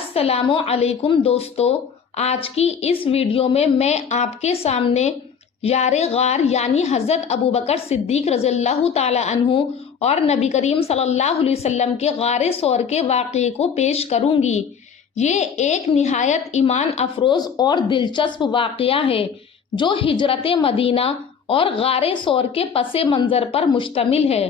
السلام علیکم دوستو، آج کی اس ویڈیو میں آپ کے سامنے یار غار یعنی حضرت ابوبکر صدیق رضی اللہ تعالی عنہ اور نبی کریم صلی اللہ علیہ وسلم کے غار ثور کے واقعے کو پیش کروں گی۔ یہ ایک نہایت ایمان افروز اور دلچسپ واقعہ ہے جو ہجرت مدینہ اور غار ثور کے پس منظر پر مشتمل ہے۔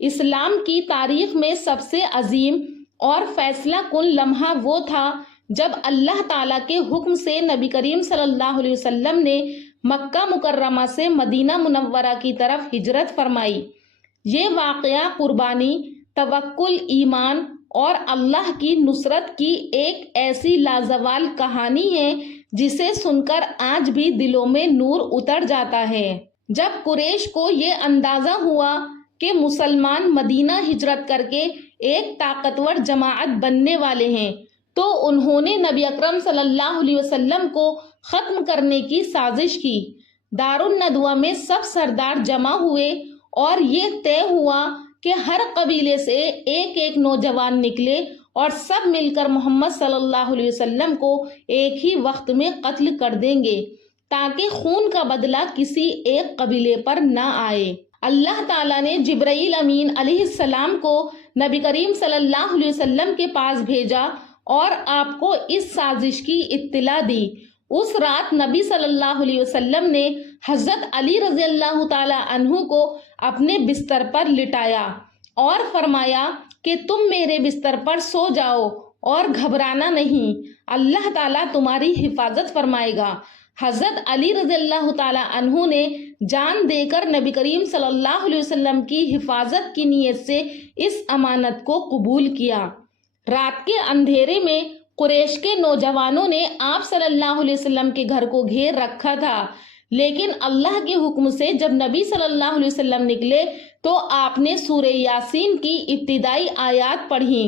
اسلام کی تاریخ میں سب سے عظیم اور فیصلہ کن لمحہ وہ تھا جب اللہ تعالیٰ کے حکم سے نبی کریم صلی اللہ علیہ وسلم نے مکہ مکرمہ سے مدینہ منورہ کی طرف ہجرت فرمائی۔ یہ واقعہ قربانی، توکل، ایمان اور اللہ کی نصرت کی ایک ایسی لازوال کہانی ہے جسے سن کر آج بھی دلوں میں نور اتر جاتا ہے۔ جب قریش کو یہ اندازہ ہوا کہ مسلمان مدینہ ہجرت کر کے ایک طاقتور جماعت بننے والے ہیں تو انہوں نے نبی اکرم صلی اللہ علیہ وسلم کو ختم کرنے کی سازش کی۔ دارالندوہ میں سب سردار جمع ہوئے اور یہ طے ہوا کہ ہر قبیلے سے ایک ایک نوجوان نکلے اور سب مل کر محمد صلی اللہ علیہ وسلم کو ایک ہی وقت میں قتل کر دیں گے تاکہ خون کا بدلہ کسی ایک قبیلے پر نہ آئے۔ اللہ تعالیٰ نے جبرائیل امین علیہ السلام کو نبی کریم صلی اللہ علیہ وسلم کے پاس بھیجا اور آپ کو اس سازش کی اطلاع دی۔ اس رات نبی صلی اللہ علیہ وسلم نے حضرت علی رضی اللہ تعالی عنہ کو اپنے بستر پر لٹایا اور فرمایا کہ تم میرے بستر پر سو جاؤ اور گھبرانا نہیں، اللہ تعالیٰ تمہاری حفاظت فرمائے گا۔ حضرت علی رضی اللہ تعالی عنہ نے جان دے کر نبی کریم صلی اللہ علیہ وسلم کی حفاظت کی نیت سے اس امانت کو قبول کیا۔ رات کے اندھیرے میں قریش کے نوجوانوں نے آپ صلی اللہ علیہ وسلم کے گھر کو گھیر رکھا تھا، لیکن اللہ کے حکم سے جب نبی صلی اللہ علیہ وسلم نکلے تو آپ نے سورہ یاسین کی ابتدائی آیات پڑھی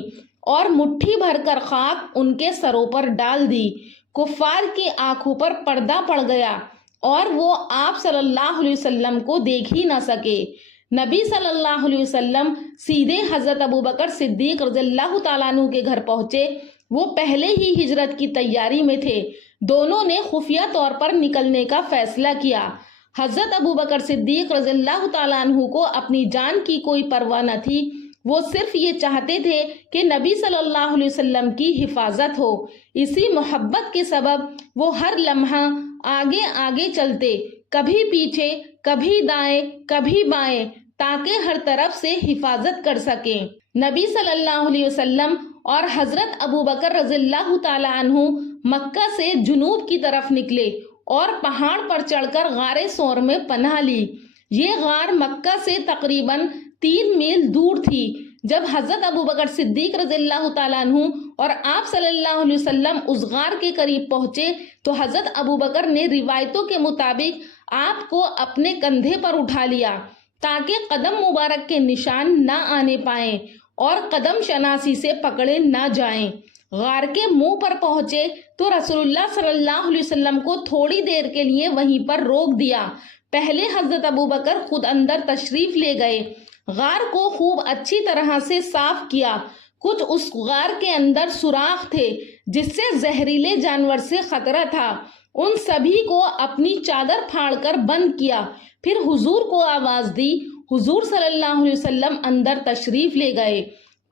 اور مٹھی بھر کر خاک ان کے سروں پر ڈال دی۔ کفار کی آنکھوں پر پردہ پڑ گیا اور وہ آپ صلی اللہ علیہ وسلم کو دیکھ ہی نہ سکے۔ نبی صلی اللہ علیہ وسلم سیدھے حضرت ابوبکر صدیق رضی اللہ تعالیٰ عنہ کے گھر پہنچے۔ وہ پہلے ہی ہجرت کی تیاری میں تھے۔ دونوں نے خفیہ طور پر نکلنے کا فیصلہ کیا۔ حضرت ابوبکر صدیق رضی اللہ تعالیٰ عنہ کو اپنی جان کی کوئی پرواہ نہ تھی، وہ صرف یہ چاہتے تھے کہ نبی صلی اللہ علیہ وسلم کی حفاظت ہو۔ اسی محبت کے سبب وہ ہر لمحہ آگے آگے چلتے، کبھی پیچھے، کبھی دائیں، کبھی بائیں، تاکہ ہر طرف سے حفاظت کر سکیں۔ نبی صلی اللہ علیہ وسلم اور حضرت ابوبکر رضی اللہ تعالی عنہ مکہ سے جنوب کی طرف نکلے اور پہاڑ پر چڑھ کر غار ثور میں پناہ لی۔ یہ غار مکہ سے تقریباً 3 میل دور تھی۔ جب حضرت ابوبکر صدیق رضی اللہ تعالیٰ عنہ اور آپ صلی اللہ علیہ وسلم اس غار کے قریب پہنچے تو حضرت ابوبکر نے روایتوں کے مطابق آپ کو اپنے کندھے پر اٹھا لیا تاکہ قدم مبارک کے نشان نہ آنے پائیں اور قدم شناسی سے پکڑے نہ جائیں۔ غار کے منہ پر پہنچے تو رسول اللہ صلی اللہ علیہ وسلم کو تھوڑی دیر کے لیے وہیں پر روک دیا۔ پہلے حضرت ابوبکر خود اندر تشریف لے گئے، غار کو خوب اچھی طرح سے صاف کیا۔ کچھ اس غار کے اندر سوراخ تھے جس سے زہریلے جانور سے خطرہ تھا۔ ان سبھی کو اپنی چادر پھاڑ کر بند کیا، پھر حضور کو آواز دی۔ حضور صلی اللہ علیہ وسلم اندر تشریف لے گئے۔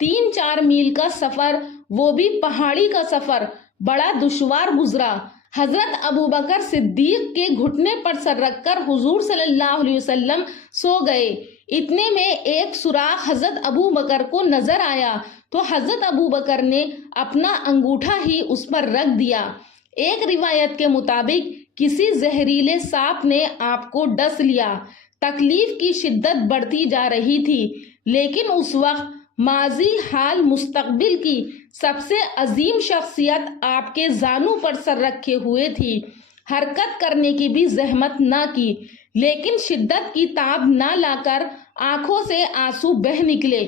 3-4 میل کا سفر، وہ بھی پہاڑی کا سفر، بڑا دشوار گزرا۔ حضرت ابوبکر صدیق کے گھٹنے پر سر رکھ کر حضور صلی اللہ علیہ وسلم سو گئے۔ اتنے میں ایک سوراخ حضرت ابوبکر کو نظر آیا تو حضرت ابوبکر نے اپنا انگوٹھا ہی اس پر رکھ دیا۔ ایک روایت کے مطابق کسی زہریلے سانپ نے آپ کو ڈس لیا۔ تکلیف کی شدت بڑھتی جا رہی تھی، لیکن اس وقت ماضی، حال، مستقبل کی سب سے عظیم شخصیت آپ کے زانوں پر سر رکھے ہوئے تھی۔ حرکت کرنے کی بھی زحمت نہ کی، لیکن شدت کی تاب نہ لا کر آنکھوں سے آنسو بہہ نکلے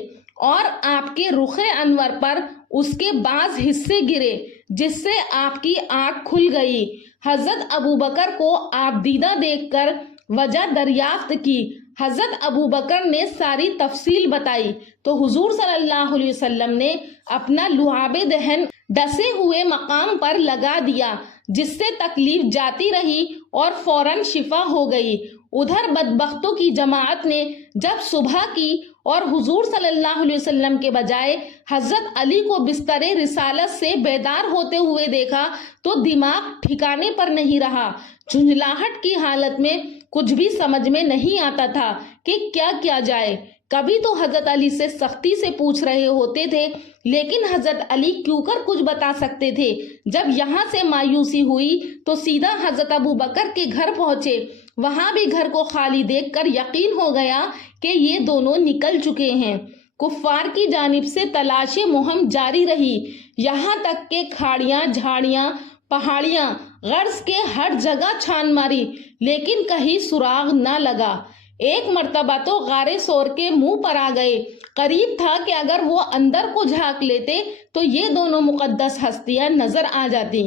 اور آپ کے رخ انور پر اس کے بعض حصے گرے جس سے آپ کی آنکھ کھل گئی۔ حضرت ابوبکر کو آپ دیدہ دیکھ کر وجہ دریافت کی۔ حضرت ابو بکر نے ساری تفصیل بتائی تو حضور صلی اللہ علیہ وسلم نے اپنا لعاب دہن ڈسے ہوئے مقام پر لگا دیا، جس سے تکلیف جاتی رہی اور فوراً شفا ہو گئی۔ ادھر بدبختوں کی جماعت نے جب صبح کی اور حضور صلی اللہ علیہ وسلم کے بجائے حضرت علی کو بستر رسالت سے بیدار ہوتے ہوئے دیکھا تو دماغ ٹھکانے پر نہیں رہا۔ جھنجھلاہٹ کی حالت میں کچھ بھی سمجھ میں نہیں آتا تھا کہ کیا کیا جائے۔ کبھی تو حضرت علی سے سختی سے پوچھ رہے ہوتے تھے، لیکن حضرت علی کیوں کر کچھ بتا سکتے تھے۔ جب یہاں سے مایوسی ہوئی تو سیدھا حضرت ابو بکر کے گھر پہنچے۔ وہاں بھی گھر کو خالی دیکھ کر یقین ہو گیا کہ یہ دونوں نکل چکے ہیں۔ کفار کی جانب سے تلاش مہم جاری رہی، یہاں تک کہ کھاڑیاں، جھاڑیاں، پہاڑیاں، غرض کے ہر جگہ چھان ماری، لیکن کہیں سراغ نہ لگا۔ ایک مرتبہ تو غار ثور کے منہ پر آ گئے۔ قریب تھا کہ اگر وہ اندر کو جھانک لیتے تو یہ دونوں مقدس ہستیاں نظر آ جاتی۔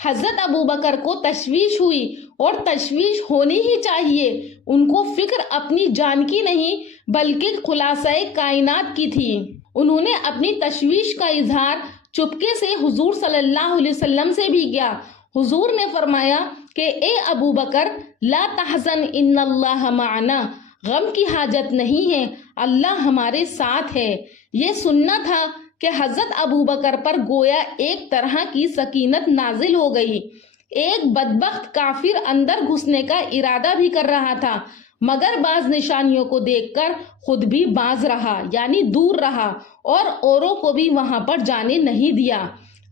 حضرت ابو بکر کو تشویش ہوئی، اور تشویش ہونی ہی چاہیے۔ ان کو فکر اپنی جان کی نہیں بلکہ خلاصہ کائنات کی تھی۔ انہوں نے اپنی تشویش کا اظہار چپکے سے حضور صلی اللہ علیہ وسلم سے بھی کیا۔ حضور نے فرمایا کہ اے ابو بکر، لا تحزن ان اللہ معنا، غم کی حاجت نہیں ہے، اللہ ہمارے ساتھ ہے۔ یہ سننا تھا کہ حضرت ابو بکر پر گویا ایک طرح کی سکینت نازل ہو گئی۔ ایک بدبخت کافر اندر گھسنے کا ارادہ بھی کر رہا تھا، مگر بعض نشانیوں کو دیکھ کر خود بھی باز رہا، یعنی دور رہا، اور اوروں کو بھی وہاں پر جانے نہیں دیا۔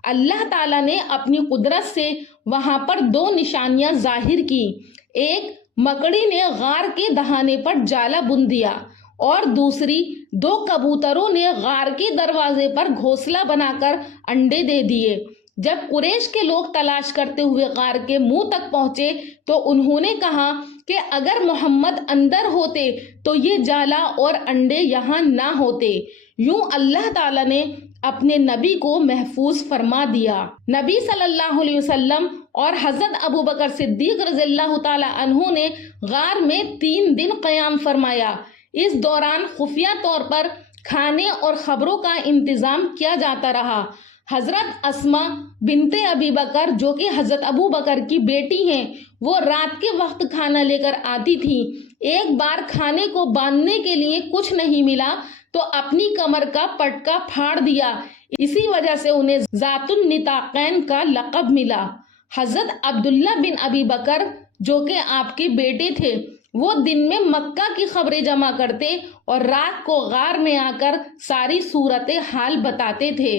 اللہ تعالیٰ نے اپنی قدرت سے وہاں پر دو نشانیاں ظاہر کی۔ ایک، مکڑی نے غار کے دہانے پر جالا بن دیا، اور دوسری، دو کبوتروں نے غار کے دروازے پر گھونسلہ بنا کر انڈے دے دیے۔ جب قریش کے لوگ تلاش کرتے ہوئے غار کے منہ تک پہنچے تو انہوں نے کہا کہ اگر محمد اندر ہوتے تو یہ جالا اور انڈے یہاں نہ ہوتے۔ یوں اللہ تعالیٰ نے اپنے نبی کو محفوظ فرما دیا۔ نبی صلی اللہ علیہ وسلم اور حضرت ابو بکر صدیق رضی اللہ تعالیٰ عنہ نے غار میں 3 دن قیام فرمایا۔ اس دوران خفیہ طور پر کھانے اور خبروں کا انتظام کیا جاتا رہا۔ حضرت اسما بنت ابی بکر، جو کہ حضرت ابو بکر کی بیٹی ہیں، وہ رات کے وقت کھانا لے کر آتی تھی۔ ایک بار کھانے کو باندھنے کے لیے کچھ نہیں ملا تو اپنی کمر کا پٹکا پھاڑ دیا، اسی وجہ سے انہیں ذات النطاقین کا لقب ملا۔ حضرت عبداللہ بن ابی بکر، جو کہ آپ کے بیٹے تھے، وہ دن میں مکہ کی خبریں جمع کرتے اور رات کو غار میں آ کر ساری صورت حال بتاتے تھے۔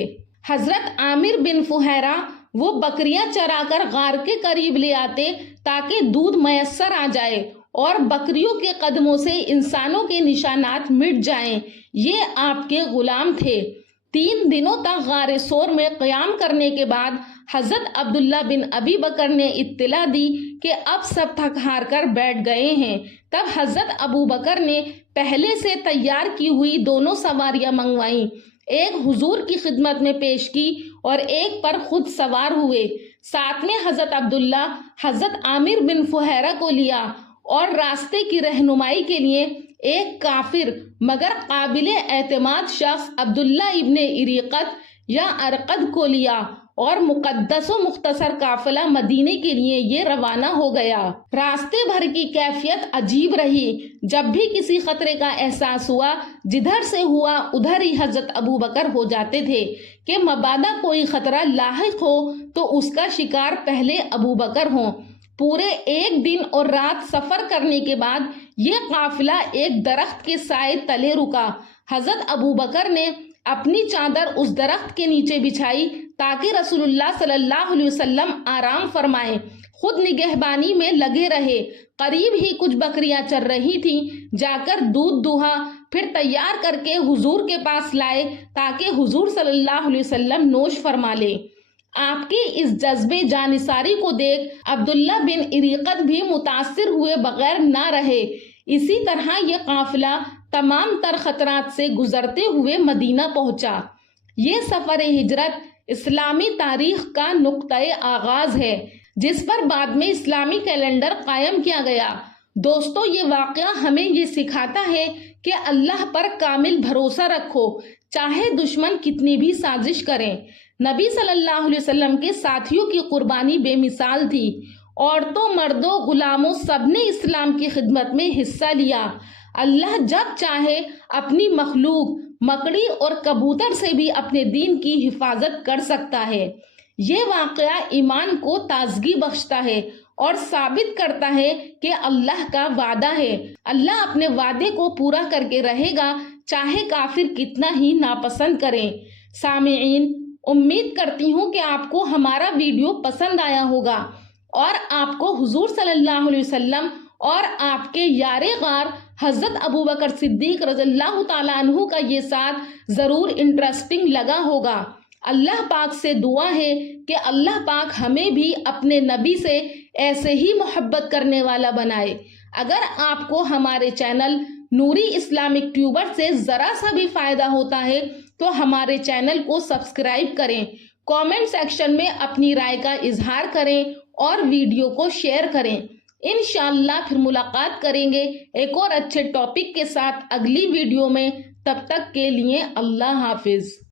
حضرت عامر بن فہیرہ، وہ بکریاں چرا کر غار کے قریب لے آتے تاکہ دودھ میسر آ جائے اور بکریوں کے قدموں سے انسانوں کے نشانات مٹ جائیں۔ یہ آپ کے غلام تھے۔ 3 دنوں تک غار ثور میں قیام کرنے کے بعد حضرت عبداللہ بن ابی بکر نے اطلاع دی کہ اب سب تھک ہار کر بیٹھ گئے ہیں۔ تب حضرت ابو بکر نے پہلے سے تیار کی ہوئی 2 سواریاں منگوائیں، ایک حضور کی خدمت میں پیش کی اور ایک پر خود سوار ہوئے۔ ساتھ میں حضرت عبداللہ حضرت عامر بن فہیرہ کو لیا اور راستے کی رہنمائی کے لیے ایک کافر مگر قابل اعتماد شخص عبداللہ ابن اریقت یا ارقد کو لیا، اور مقدس و مختصر قافلہ مدینے کے لیے یہ روانہ ہو گیا۔ راستے بھر کی کیفیت عجیب رہی۔ جب بھی کسی خطرے کا احساس ہوا، جدھر سے ہوا ادھر ہی حضرت ابو بکر ہو جاتے تھے کہ مبادا کوئی خطرہ لاحق ہو تو اس کا شکار پہلے ابو بکر ہوں۔ پورے 1 دن اور رات سفر کرنے کے بعد یہ قافلہ ایک درخت کے سائے تلے رکا۔ حضرت ابو بکر نے اپنی چادر اس درخت کے نیچے بچھائی تاکہ رسول اللہ صلی اللہ علیہ وسلم آرام فرمائیں۔ خود نگہبانی میں لگے رہے۔ قریب ہی کچھ بکریاں چر رہی تھیں، جا کر دودھ دوہا، پھر تیار کر کے حضور کے پاس لائے تاکہ حضور صلی اللہ علیہ وسلم نوش فرما لے۔ آپ کے اس جذبے جانثاری کو دیکھ عبداللہ بن اریقت بھی متاثر ہوئے بغیر نہ رہے۔ اسی طرح یہ قافلہ تمام تر خطرات سے گزرتے ہوئے مدینہ پہنچا۔ یہ سفر ہجرت اسلامی تاریخ کا نقطۂ آغاز ہے، جس پر بعد میں اسلامی کیلنڈر قائم کیا گیا۔ دوستو یہ واقعہ ہمیں یہ سکھاتا ہے کہ اللہ پر کامل بھروسہ رکھو، چاہے دشمن کتنی بھی سازش کریں۔ نبی صلی اللہ علیہ وسلم کے ساتھیوں کی قربانی بے مثال تھی۔ عورتوں، مردوں، غلاموں سب نے اسلام کی خدمت میں حصہ لیا۔ اللہ جب چاہے اپنی مخلوق مکڑی اور کبوتر سے بھی اپنے دین کی حفاظت کر سکتا ہے۔ یہ واقعہ ایمان کو تازگی بخشتا ہے اور ثابت کرتا ہے کہ اللہ کا وعدہ ہے، اللہ اپنے وعدے کو پورا کر کے رہے گا، چاہے کافر کتنا ہی ناپسند کریں۔ سامعین، امید کرتی ہوں کہ آپ کو ہمارا ویڈیو پسند آیا ہوگا اور آپ کو حضور صلی اللہ علیہ وسلم اور آپ کے یار غار حضرت ابوبکر صدیق رضی اللہ تعالیٰ عنہ کا یہ ساتھ ضرور انٹرسٹنگ لگا ہوگا۔ اللہ پاک سے دعا ہے کہ اللہ پاک ہمیں بھی اپنے نبی سے ایسے ہی محبت کرنے والا بنائے۔ اگر آپ کو ہمارے چینل نوری اسلامک ٹیوبر سے ذرا سا بھی فائدہ ہوتا ہے تو ہمارے چینل کو سبسکرائب کریں، کامنٹ سیکشن میں اپنی رائے کا اظہار کریں اور ویڈیو کو شیئر کریں۔ انشاءاللہ پھر ملاقات کریں گے ایک اور اچھے ٹاپک کے ساتھ اگلی ویڈیو میں۔ تب تک کے لیے اللہ حافظ۔